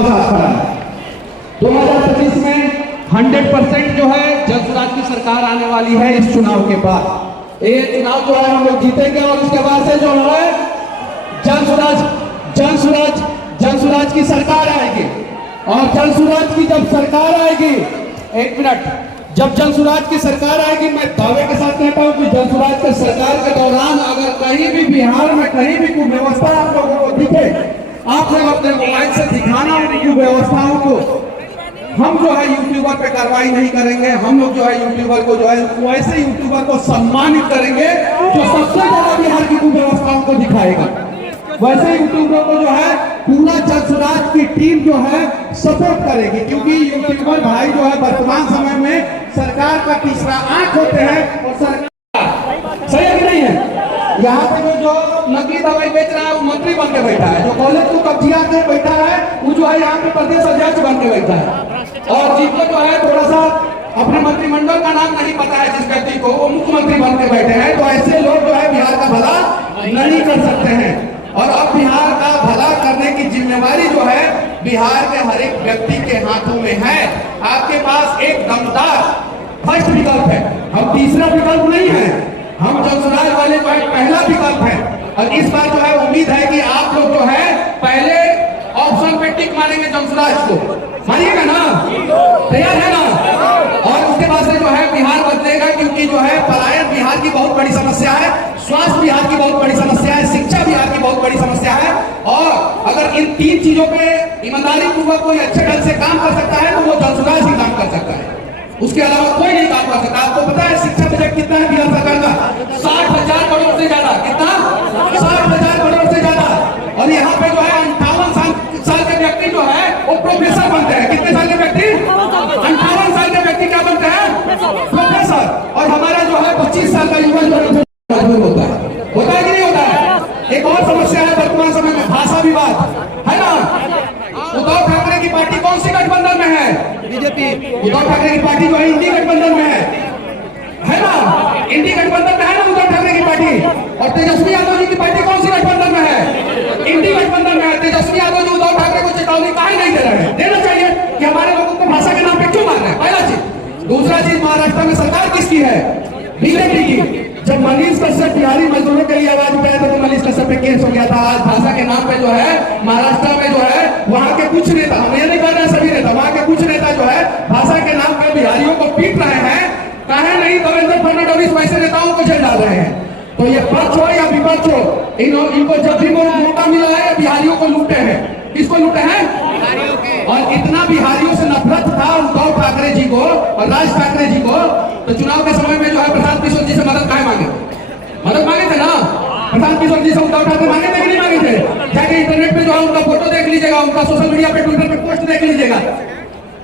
के साथ खड़ा है। 2025 में 100% जो है जनसुराज की सरकार आने वाली है इस चुनाव के बाद। ये चुनाव जो है हम लोग जीतेंगे और उसके बाद से जो है जनसुराज की सरकार आएगी। और जनसुराज की जब सरकार आएगी, एक मिनट, जब जनसुराज की सरकार आएगी, मैं दावे के साथ कहता हूं कि जनसुराज की सरकार के दौरान अगर कहीं भी बिहार में कहीं भी कोई व्यवस्था आप लोगों को दिखे, आप लोग अपने मोबाइल से दिखाना उनकी व्यवस्थाओं को। हम जो है यूट्यूबर पे कार्रवाई नहीं करेंगे। हम लोग जो है यूट्यूबर को जो है वैसे यूट्यूबर को सम्मानित करेंगे जो सबसे ज्यादा बिहार की कुव्यवस्थाओं को दिखाएगा। वैसे यूट्यूबर को जो है पूरा जनसुराज की टीम जो है सपोर्ट करेगी, क्योंकि यूट्यूबर भाई जो है वर्तमान समय में सरकार का तीसरा आंख होते हैं। और सरकार सही है कि नहीं है? यहाँ पे जो नकली दवाई बेच रहा है वो मंत्री बन के बैठा है, जो कॉलेज को कब्जिया के बैठा है वो जो है यहाँ पे प्रदेश अध्यक्ष बन के बैठा है। और जिनको जो है थोड़ा सा अपने मंत्रिमंडल का नाम नहीं पता है जिस व्यक्ति को, वो मुख्यमंत्री बन के बैठे हैं। तो ऐसे लोग जो है बिहार का भला नहीं कर सकते हैं। और अब बिहार का भला करने की जिम्मेवारी जो है बिहार के हर एक व्यक्ति के हाथों में है। आपके पास एक दमदार फर्स्ट विकल्प है, हम तीसरा विकल्प नहीं है। हम जनसुराज वाले जो है पहला विकल्प है। और इस बार जो है उम्मीद है कि आप लोग जो है पहले ऑप्शन पे टिक मारेंगे जनसुराज को। मानिएगा ना? तैयार है ना? और उसके बाद से जो है बिहार बदलेगा, क्योंकि जो है पलायन बिहार की बहुत बड़ी समस्या है, स्वास्थ्य बिहार की बहुत बड़ी समस्या है, शिक्षा बिहार की बहुत बड़ी समस्या है। और अगर इन तीन चीजों पे ईमानदारी पूर्वक कोई अच्छे ढंग से काम कर सकता है तो वो जनसुराज ही काम कर सकता है, उसके अलावा कोई नहीं काम कर सकता। आपको पता है शिक्षा बजट कितना है बिहार सरकार का? 60,000 करोड़ से ज्यादा। कितना? 60,000 करोड़ से ज्यादा। और यहाँ पे जो है 58 साल के व्यक्ति जो है वो प्रोफेसर बनते हैं। कितने साल के व्यक्ति? 58 साल के व्यक्ति क्या बनते हैं? प्रोफेसर। और हमारा जो है 25 साल का युवा जो है होता है कि नहीं होता है? एक और समस्या है वर्तमान समय में, भाषा विवाद है ना। उद्धव ठाकरे की पार्टी कौन सी गठबंधन में है? बीजेपी। उद्धव ठाकरे की पार्टी जो है इंडी गठबंधन में है ना? इंडी गठबंधन में है ना उद्धव ठाकरे की पार्टी। और तेजस्वी यादव जी की पार्टी कौन सी गठबंधन में है? इंडी गठबंधन में है। तेजस्वी यादव जी उद्धव ठाकरे को चेतावनी काहे नहीं दे रहे हैं? देना चाहिए कि हमारे लोगों को भाषा के नाम पे क्यों मार रहे हैं? पहला चीज। दूसरा चीज, महाराष्ट्र में सरकार किसकी है? बीजेपी की। जब मनीष कश्यप बिहारी मजदूरों के लिए आवाज उठाया था तो मनीष कश्यप पे केस हो गया था। आज भाषा के नाम पे जो है महाराष्ट्र में जो है वहां के कुछ नेता, हम ये नहीं कर रहे हैं सभी नेता, वहां के कुछ नेता जो है भाषा के नाम पे बिहारियों को पीट रहे हैं। काहे नहीं देवेंद्र फडणवीस वैसे नेताओं को जेल डाल रहे हैं। तो ये पक्ष हो या विपक्ष हो, इनको जब भी मौका मिला है बिहारियों को लूटे हैं। किसको लूटे हैं? और इतना बिहारियों से नफरत था उद्धव ठाकरे जी को और राज ठाकरे जी को, तो चुनाव के समय में जो है प्रशांत किशोर जी से मदद काहे मांगे? मदद मांगे थे ना? प्रशांत किशोर जी से उद्धव ठाकरे मांगे थे कि नहीं मांगे थे? जाके इंटरनेट पे जो है उनका फोटो देख लीजिएगा, उनका सोशल मीडिया पे ट्विटर पे पोस्ट देख लीजिएगा।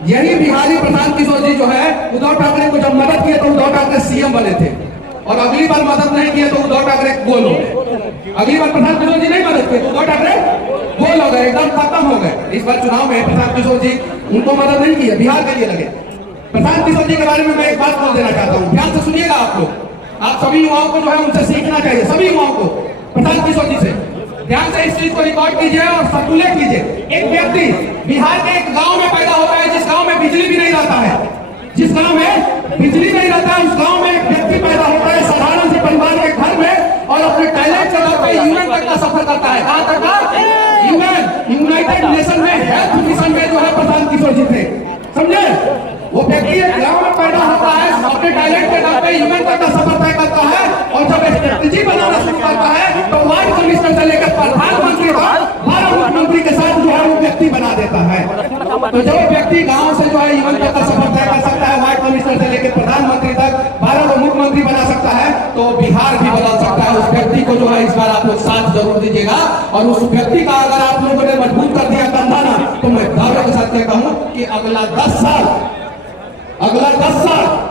यही बिहारी प्रशांत किशोर जी जो है उद्धव ठाकरे को जब मदद किए तो उद्धव ठाकरे सीएम बने थे। और अगली बार मदद नहीं किए तो उद्धव ठाकरे गोल हो गए। अगली बार प्रशांत किशोर जी नहीं मदद किए तो उद्धव ठाकरे गोल हो गए, एकदम खत्म हो गए। इस बार चुनाव में प्रशांत किशोर जी उनको मदद नहीं किए, बिहार के लिए लगे। प्रशांत किशोर जी के बारे में मैं एक बात बोल देना चाहता हूँ, ध्यान से सुनिएगा आप लोग। आप सभी युवाओं को जो है उनसे सीखना चाहिए, सभी युवाओं को प्रशांत किशोर जी से। ध्यान से इस चीज को रिकॉर्ड कीजिए और सर्कुलेट कीजिए। एक व्यक्ति बिहार के एक गांव में पैदा होता है जिस गांव में बिजली भी नहीं रहता है, जिस गांव में बिजली नहीं रहता है उस गांव में एक व्यक्ति पैदा होता है साधारण से परिवार के घर में और अपने टैलेंट के दम पे यूएन तक का सफर करता है। कहां तक का? यूएन, यूनाइटेड नेशन में हेल्थ मिशन में जो है प्रशांत किशोर जी थे। समझे? वो व्यक्ति एक गांव में पैदा होता है, अपने टैलेंट के दम पे यूएन तक का सफर तय करता है और जब स्ट्रेटेजी बनाना शुरू करता है तो वाइस कमिश्नर से लेकर प्रधानमंत्री तक 12 मुख्यमंत्री के साथ जो है वो व्यक्ति बना देता है। तो जो व्यक्ति गांव से जो है यूएन तक का सफर तय कर सकता है, वाइस कमिश्नर से लेकर प्रधानमंत्री तक 12 को मुख्यमंत्री बना सकता है, तो बिहार भी बदल सकता है। उस व्यक्ति को जो है इस बार आप लोग साथ जरूर दीजिएगा। और उस व्यक्ति का अगर आप लोगों ने मजबूत कर दिया कंधा ना, तो मैं दावे के साथ कहता हूं कि अगला 10 साल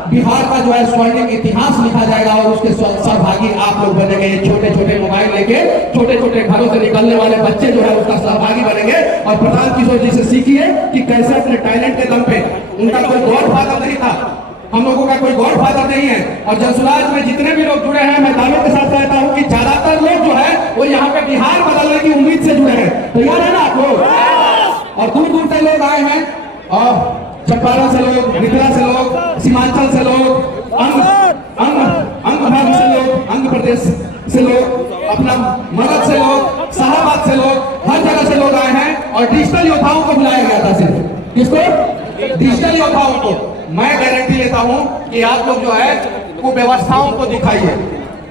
बिहार का जो है स्वर्णिम इतिहास लिखा जाएगा और उसके सहभागी आप लोग बनेंगे। छोटे छोटे मोबाइल लेके छोटे छोटे घरों से निकलने वाले बच्चे जो है उसका सहभागी बनेंगे। और प्रशांत किशोर जी से सीखिए कि कैसे अपने टैलेंट के दम पे, उनका कोई गॉड फादर नहीं था, हम लोगों का कोई गॉड फादर नहीं है। और जनसुराज में जितने भी लोग जुड़े हैं, मैं दावे के साथ कहता हूं कि ज्यादातर लोग जो है वो यहाँ पे बिहार बदलने की उम्मीद से जुड़े हैं। तैयार है ना आप लोग? और दूर दूर से लोग आए हैं, और चंपारण से लोग, मिथिला से लोग, सीमांचल से लोग, अंग भाग से लोग, अंग प्रदेश से लोग, अपना मगध से लोग, शाहबाद से लोग, हर जगह से लोग आए हैं। और डिजिटल योद्धाओं को बुलाया गया था। सिर्फ किसको? डिजिटल योद्धाओं को। मैं गारंटी लेता हूं कि आप लोग जो है कुव्यवस्थाओं को दिखाइए,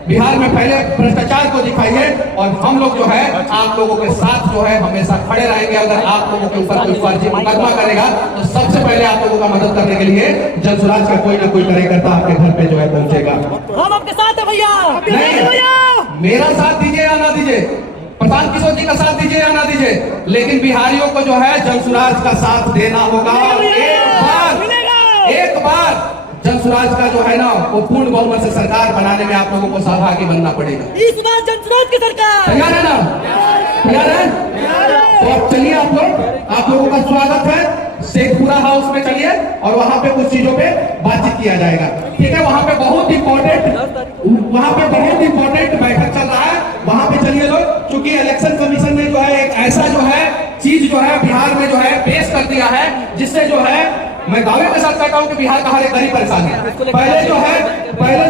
बिहार में पहले भ्रष्टाचार को दिखाइए, और हम लोग जो है आप लोगों के साथ जो है हमेशा खड़े रहेंगे। अगर आप लोगों के ऊपर कोई फर्जी मुकदमा करेगा तो सबसे पहले आप लोगों का मदद करने के लिए जनसुराज का कोई ना कोई कार्यकर्ता आपके घर पे जो है पहुंचेगा। हम आपके साथ है भैया। मेरा साथ दीजिए या ना दीजिए, प्रशांत किशोर जी का साथ दीजिए या ना दीजिए, लेकिन बिहारियों को जो है जनसुराज का साथ देना होगा। एक बार जनसुराज का जो है ना वो पूर्ण बहुमत से सरकार बनाने में आप लोगों को सहभागी बनना पड़ेगा। इस बार जनसुराज की सरकार तैयार है ना? तैयार है? तो अब चलिए आप लोगों का स्वागत है शेखपुरा हाउस में। चलिए और वहां पे कुछ चीजों पे बातचीत किया जाएगा, ठीक है? वहां पे बहुत इंपॉर्टेंट बैठक चल रहा है, वहां पे चलिए लोग। क्योंकि इलेक्शन कमीशन ने जो है एक ऐसा जो है चीज जो है बिहार में जो है पेश कर दिया है, जिससे जो है मैं दावे के साथ कहता हूं कि बिहार का हर एक गरीब परेशान है। पहले जो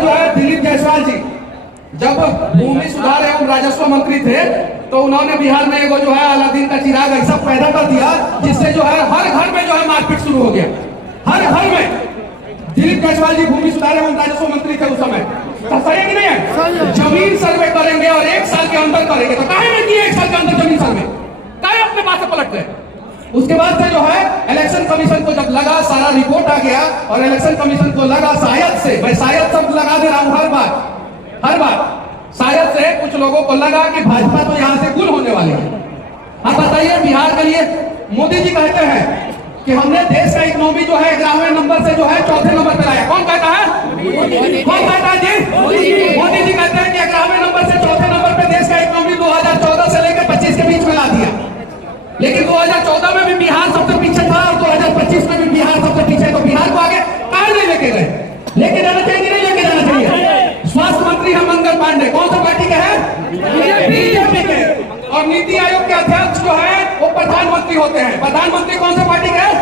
है दिलीप जायसवाल जी जब भूमि सुधार एवं राजस्व मंत्री थे तो उन्होंने बिहार में एगो जो है अलादीन का चिराग ऐसा पैदा कर दिया जिससे जो है हर घर में जो है मारपीट शुरू हो गया। हर घर में दिलीप जायसवाल जी भूमि सुधार एवं राजस्व मंत्री थे उस समय। सही है कि नहीं है? जमीन सर्वे करेंगे और 1 साल के अंदर करेंगे, तो काहे नहीं किए 1 साल के अंदर जमीन सर्वे? काहे अपने बात से पलट गए? उसके बाद से जो है इलेक्शन कमीशन को जब लगा, सारा रिपोर्ट आ गया और इलेक्शन कमीशन को लगा शायद से, मैं शायद शब्द लगा दे रहा हूं हर बार शायद से कुछ लोगों को लगा कि भाजपा तो यहां से गुल होने वाली है। आप बताइए, बिहार के लिए मोदी जी कहते हैं कि हमने देश का इकोनॉमी जो है 11वें नंबर से जो है 4थे नंबर पे लाया। कौन कहता है? कौन कहता है जी? मोदी जी कहते हैं कि 11वें नंबर से 4थे नंबर पे देश का इकोनॉमी 2014 से लेकर 25 के बीच में ला दिया। लेकिन 2014 में भी बिहार सबसे पीछे था और 2025 में भी बिहार सबसे पीछे। तो बिहार को आगे काहे नहीं लेके गए? लेके जाना चाहिए कि नहीं लेके जाना चाहिए? स्वास्थ्य मंत्री है मंगल पांडे, कौन सा पार्टी के हैं? बीजेपी के। और नीति आयोग के अध्यक्ष जो है वो प्रधानमंत्री होते हैं। प्रधानमंत्री कौन सा पार्टी के हैं?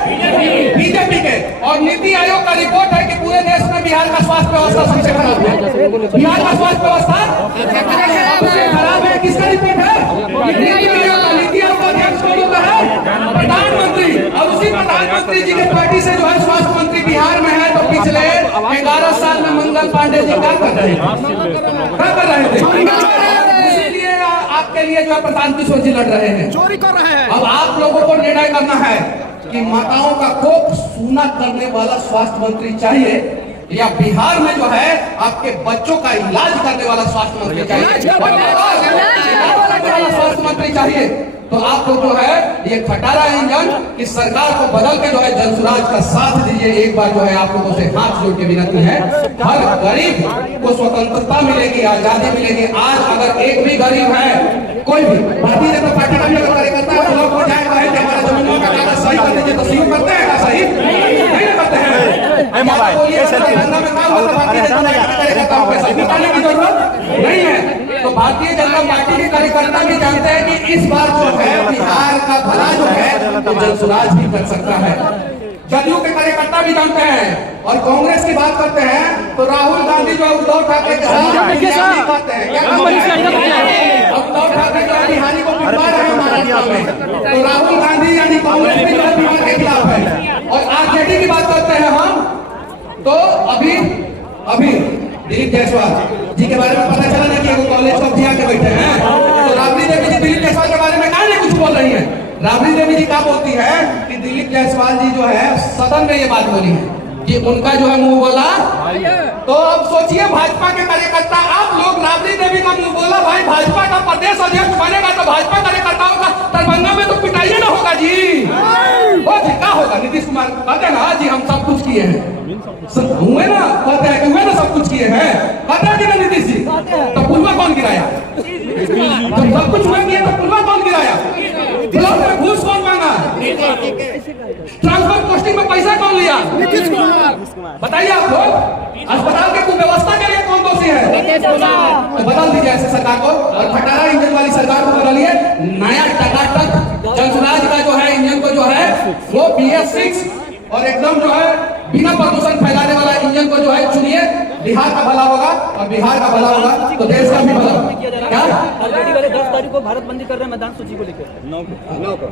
बीजेपी के। और नीति आयोग का रिपोर्ट है कि पूरे देश में बिहार का स्वास्थ्य व्यवस्था सबसे खराब है। बिहार का स्वास्थ्य व्यवस्था सबसे खराब है। किसका रिपोर्ट है? नीति आयोग का अध्यक्ष कौन होता है? प्रधानमंत्री। और उसी प्रधानमंत्री जी के पार्टी से जो है स्वास्थ्य मंत्री बिहार में है। तो पिछले 11 साल में मंगल पांडे जी क्या कर रहे थे? इसीलिए आपके लिए जो है प्रशांत किशोर जी लड़ रहे हैं, चोरी कर रहे हैं। अब आप लोगों को निर्णय करना है कि माताओं का कोख सूना करने वाला स्वास्थ्य मंत्री चाहिए या बिहार में जो है आपके बच्चों का इलाज करने वाला स्वास्थ्य मंत्री चाहिए। स्वास्थ्य मंत्री चाहिए। तो आप लोग जो है ये खटारा इंजन की सरकार को बदल के जो है जनसुराज का साथ दीजिए। एक बार जो है आप लोगों से हाथ जोड़ के विनती है, हर गरीब को स्वतंत्रता मिलेगी, आजादी मिलेगी। आज अगर एक भी गरीब है, कोई भी भारतीय जनता पार्टी का भी अगर कार्यकर्ता है, लोग हो जाएगा है कि हमारा जमीनों का कागज सही कर दीजिए, तो सही करते हैं? सही नहीं करते हैं। की जरूरत नहीं है। तो भारतीय जनता पार्टी के कार्यकर्ता भी जानते हैं कि इस बार जो है बिहार का भला जो है तो जनसुराज भी कर सकता है। जदयू के कार्यकर्ता भी जानते हैं। और कांग्रेस की बात करते हैं तो राहुल गांधी जो उद्धव ठाकरे के साथ करते हैं। उद्धव ठाकरे जो बिहारी को पिटवा रहे हैं महाराष्ट्र में, तो राहुल गांधी यानी कांग्रेस भी जो है बिहार के खिलाफ है। और आरजेडी की बात करते हैं हम, तो अभी दिलीप जायसवाल जी के बारे में पता चला ना कि वो कॉलेज ऑफ जिया के बैठे हैं। तो राबड़ी देवी जी दिलीप जायसवाल के बारे में क्या नहीं कुछ बोल रही है? राबड़ी देवी जी क्या बोलती है कि दिलीप जायसवाल जी जो है सदन में ये बात बोली है कि उनका जो है मुंह बोला। तो अब सोचिए भाजपा के कार्यकर्ता, आप लोग राबड़ी देवी का मुंह बोला भाई भाजपा का प्रदेश अध्यक्ष बनेगा तो भाजपा कार्यकर्ताओं का दरभंगा में तो पिटाइए ना होगा जी। वो जी क्या होगा? नीतीश कुमार कहते हैं ना जी हम सब कुछ किए हैं, हुए ना, कहते हैं कि हुए ना सब कुछ किए हैं, कहते हैं कि ना नीतीश जी? तो पुलवा कौन गिराया? तो सब कुछ हुए किए तो पुलवा कौन गिराया? ब्लॉक में घूस कौन मांगा? ट्रांसफर पोस्टिंग में पैसा कौन लिया? बताइए आप लोग। अस्पताल के कुव्यवस्था के लिए कौन दोषी है? तो बदल दीजिए ऐसे सरकार को और खटारा इंजन वाली सरकार को बदलिए। नया टकाटक जनसुराज का जो है इंजन को जो जो है वो BS6 और एकदम जो है बिना प्रदूषण फैलाने वाला इंजन को जो है चुनिए। बिहार का भला होगा और बिहार का भला होगा तो देश का भी भला होगा। क्या ऑलरेडी वाले 10 तारीख को भारत बंदी कर रहे हैं मतदान सूची को लेकर।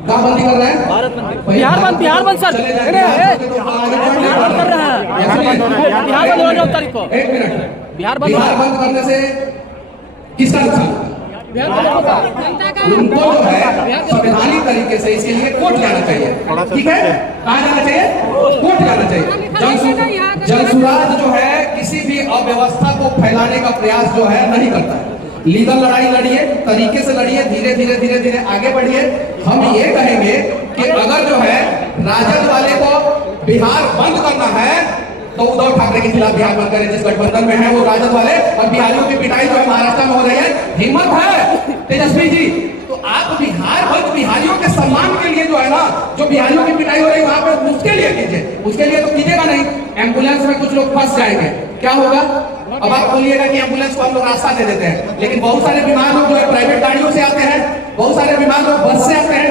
कहाँ बंदी कर रहे हैं? भारत बंदी, बिहार बंद सर, बिहार बंद कर रहे हैं, बिहार बंद हो 9 तारीख को। एक मिनट, बिहार बंद बिहार बंद करने से किसका नुकसान? उनको जो है संवैधानिक तरीके से इसके लिए कोर्ट जाना चाहिए। ठीक है, कहाँ जाना चाहिए? कोर्ट जाना चाहिए। जनसुराज जो है किसी भी अव्यवस्था को फैलाने का प्रयास जो है नहीं करता है। लीगल लड़ाई लड़िए, तरीके से लड़िए, धीरे धीरे धीरे धीरे आगे बढ़िए। हम ये कहेंगे कि अगर जो है राजद वाले को बिहार बंद करना है तो उद्धव ठाकरे के खिलाफ बिहार बंद करें। जिस गठबंधन में है वो राजद वाले, और बिहारियों की पिटाई जो है महाराष्ट्र में हो रही है। हिम्मत है तेजस्वी जी तो आप बिहार बंद बिहारियों के सम्मान के लिए जो है ना, जो बिहारियों की पिटाई हो रही है वहां पे उसके लिए कीजिए। उसके लिए तो कीजिएगा नहीं। एम्बुलेंस में कुछ लोग फंस जाएंगे, क्या होगा? अब आप बोलिएगा कि एम्बुलेंस को हम लोग रास्ता दे देते हैं, लेकिन बहुत सारे बीमार लोग जो है प्राइवेट गाड़ियों से आते हैं, बहुत सारे बीमार लोग बस से आते हैं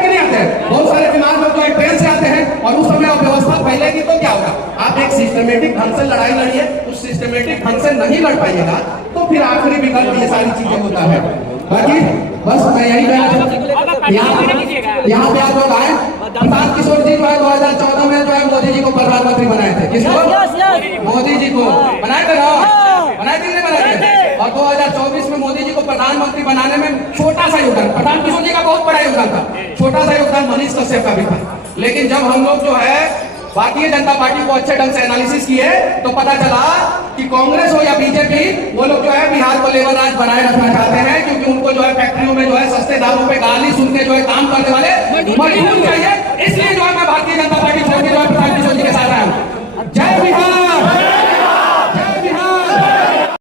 कि नहीं आते हैं? बहुत सारे बीमार लोग जो है ट्रेन से आते हैं, और उस समय अव्यवस्था फैलेगी तो क्या होगा? आप एक सिस्टमेटिक ढंग से लड़ाई लड़िए। उस सिस्टमेटिक ढंग से नहीं लड़ पाइएगा तो फिर आखिरी विकल्प ये सारी चीजें होता है। बाकी बस मैं यही कहना चाहूँ, यहाँ पे आप लोग आए, प्रशांत किशोर जी जो है 2014 में जो है मोदी जी को प्रधानमंत्री बनाए थे। किसको? मोदी जी को बनाए थे ना? बनाए थे नहीं बनाए थे? और 2024 में मोदी जी को प्रधानमंत्री बनाने में छोटा सा योगदान, प्रशांत किशोर जी का बहुत बड़ा योगदान था, छोटा सा योगदान मनीष कश्यप का भी था। लेकिन जब हम लोग जो है भारतीय जनता पार्टी को अच्छे ढंग से एनालिसिस किए तो पता चला कि कांग्रेस हो या बीजेपी, वो लोग जो है बिहार को लेबर राज बनाए रखना चाहते हैं, क्योंकि उनको जो है फैक्ट्रियों में जो है सस्ते दामों पे गाली सुन के जो है काम करने वाले मजदूर चाहिए। इसलिए जो है मैं भारतीय जनता पार्टी छोड़ के जो है प्रशांत किशोर जी के साथ आया हूँ। जय बिहार, जय बिहार।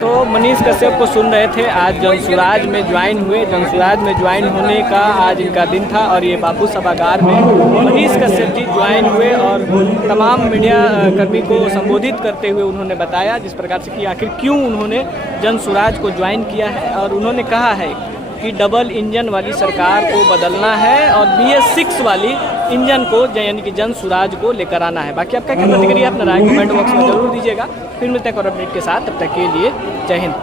तो मनीष कश्यप को सुन रहे थे, आज जनसुराज में ज्वाइन हुए। जनसुराज में ज्वाइन होने का आज इनका दिन था और ये बापू सभागार में मनीष कश्यप जी ज्वाइन हुए और तमाम मीडिया कर्मी को संबोधित करते हुए उन्होंने बताया जिस प्रकार से कि आखिर क्यों उन्होंने जनसुराज को ज्वाइन किया है। और उन्होंने कहा है कि डबल इंजन वाली सरकार को बदलना है और BS6 वाली इंजन को यानी कि जनसुराज को लेकर आना है। बाकी आपका क्या प्रतिक्रिया अपना राय कमेंट बॉक्स में जरूर दीजिएगा। फिर मिलते हैं और अपडेट के साथ, तब तक के लिए जय हिंद।